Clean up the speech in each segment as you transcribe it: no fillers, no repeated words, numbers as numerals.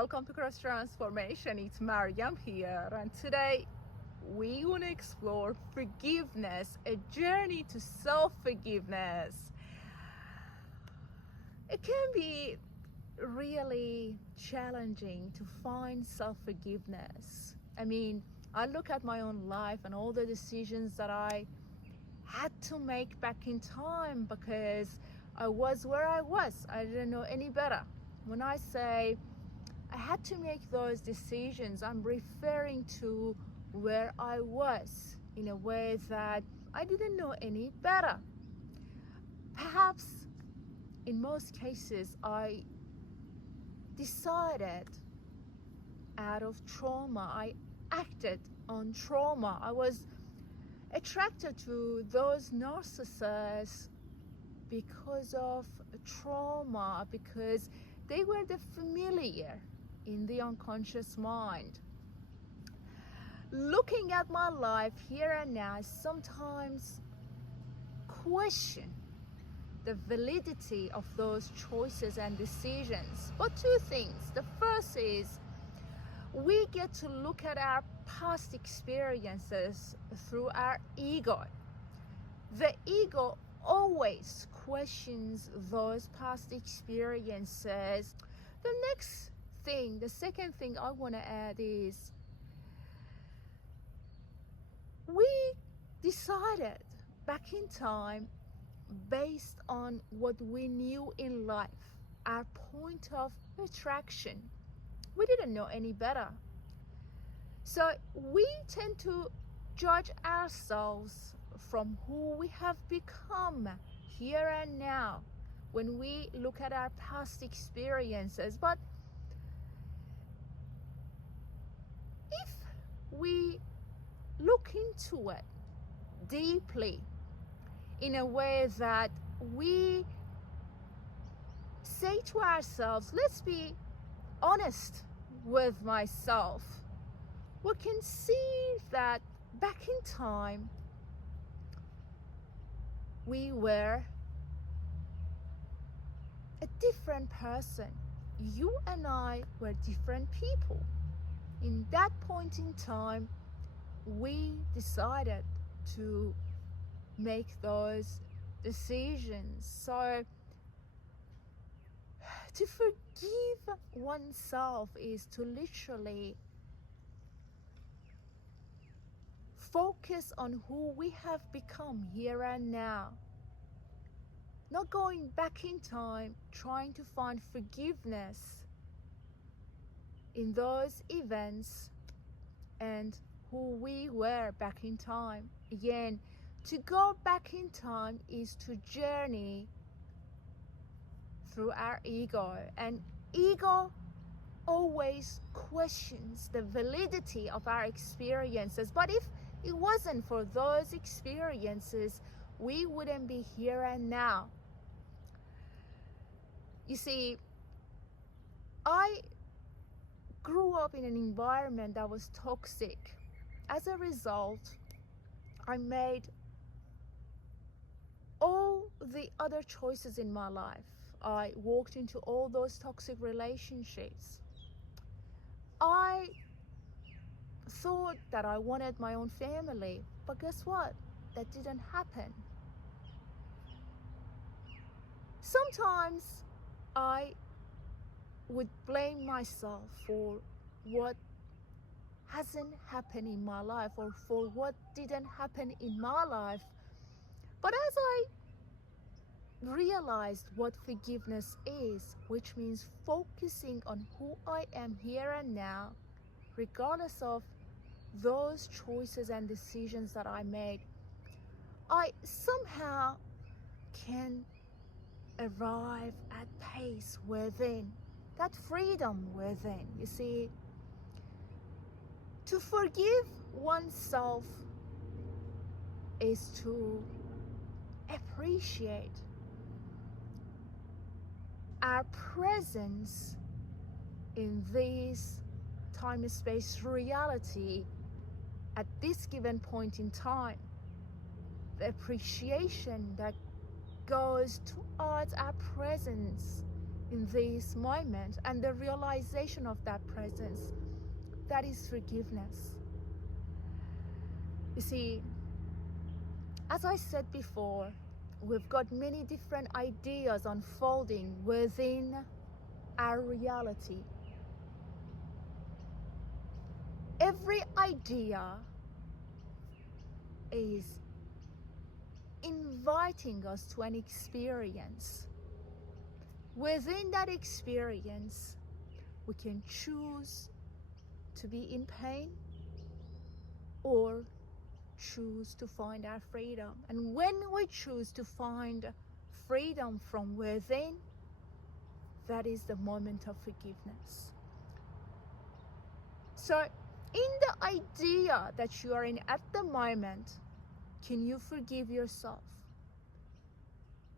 welcome to Cross Transformation. It's Maryam here, and today we want to explore forgiveness, a journey to self-forgiveness. It can be really challenging to find self-forgiveness. I look at my own life and all the decisions that I had to make back in time because I was where I was. I didn't know any better. When I say I had to make those decisions, I'm referring to where I was in a way that I didn't know any better. Perhaps in most cases I decided out of trauma. I acted on trauma. I was attracted to those narcissists because of trauma, because they were the familiar in the unconscious mind. Looking at my life here and now, I sometimes question the validity of those choices and decisions. But two things. The first is we get to look at our past experiences through our ego. The ego always questions those past experiences. The second thing I want to add is we decided back in time based on what we knew in life, our point of attraction. We didn't know any better. So we tend to judge ourselves from who we have become here and now when we look at our past experiences. But if we look into it deeply in a way that we say to ourselves, let's be honest with myself, we can see that back in time we were a different person. You and I were different people. In that point in time, we decided to make those decisions. So to forgive oneself is to literally focus on who we have become here and now. Not going back in time, trying to find forgiveness in those events and who we were back in time. Again, to go back in time is to journey through our ego, and ego always questions the validity of our experiences. But if it wasn't for those experiences, we wouldn't be here and now. You see, I grew up in an environment that was toxic. As a result, I made all the other choices in my life. I walked into all those toxic relationships. I thought that I wanted my own family, but guess what? That didn't happen. Sometimes I would blame myself for what hasn't happened in my life or for what didn't happen in my life. But as I realized what forgiveness is, which means focusing on who I am here and now, regardless of those choices and decisions that I made, I somehow can arrive at peace within, that freedom within. You see, to forgive oneself is to appreciate our presence in this time-space reality at this given point in time. The appreciation that goes towards our presence in this moment, and the realization of that presence, that is forgiveness. You see, as I said before, we've got many different ideas unfolding within our reality. Every idea is inviting us to an experience. Within that experience, we can choose to be in pain or choose to find our freedom. And when we choose to find freedom from within, that is the moment of forgiveness. So in the idea that you are in at the moment, can you forgive yourself?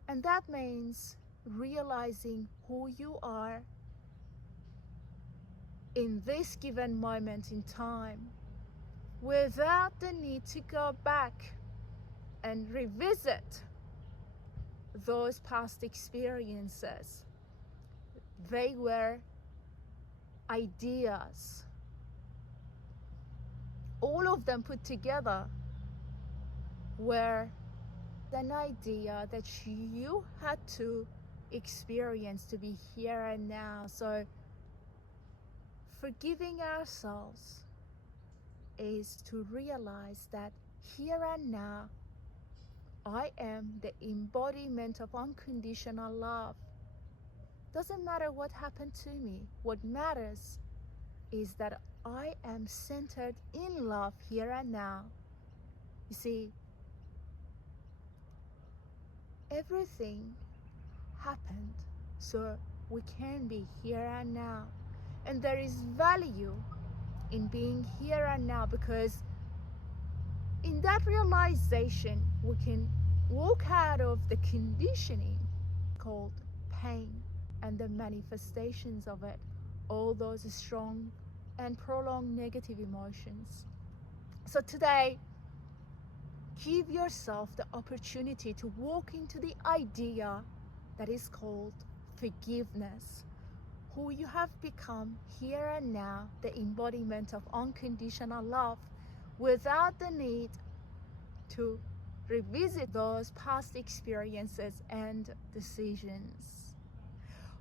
And that means realizing who you are in this given moment in time, without the need to go back and revisit those past experiences. They were ideas. All of them put together were an idea that you had to experience to be here and now. So forgiving ourselves is to realize that here and now, I am the embodiment of unconditional love. Doesn't matter what happened to me. What matters is that I am centered in love here and now. You see, everything happened so we can be here and now. And there is value in being here and now, because in that realization, we can walk out of the conditioning called pain and the manifestations of it, all those strong and prolonged negative emotions. So today, give yourself the opportunity to walk into the idea that is called forgiveness. Who you have become here and now, the embodiment of unconditional love, without the need to revisit those past experiences and decisions.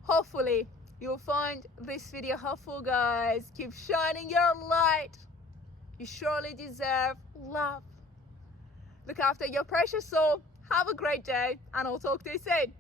Hopefully, you'll find this video helpful, guys. Keep shining your light. You surely deserve love. Look after your precious soul. Have a great day, and I'll talk to you soon.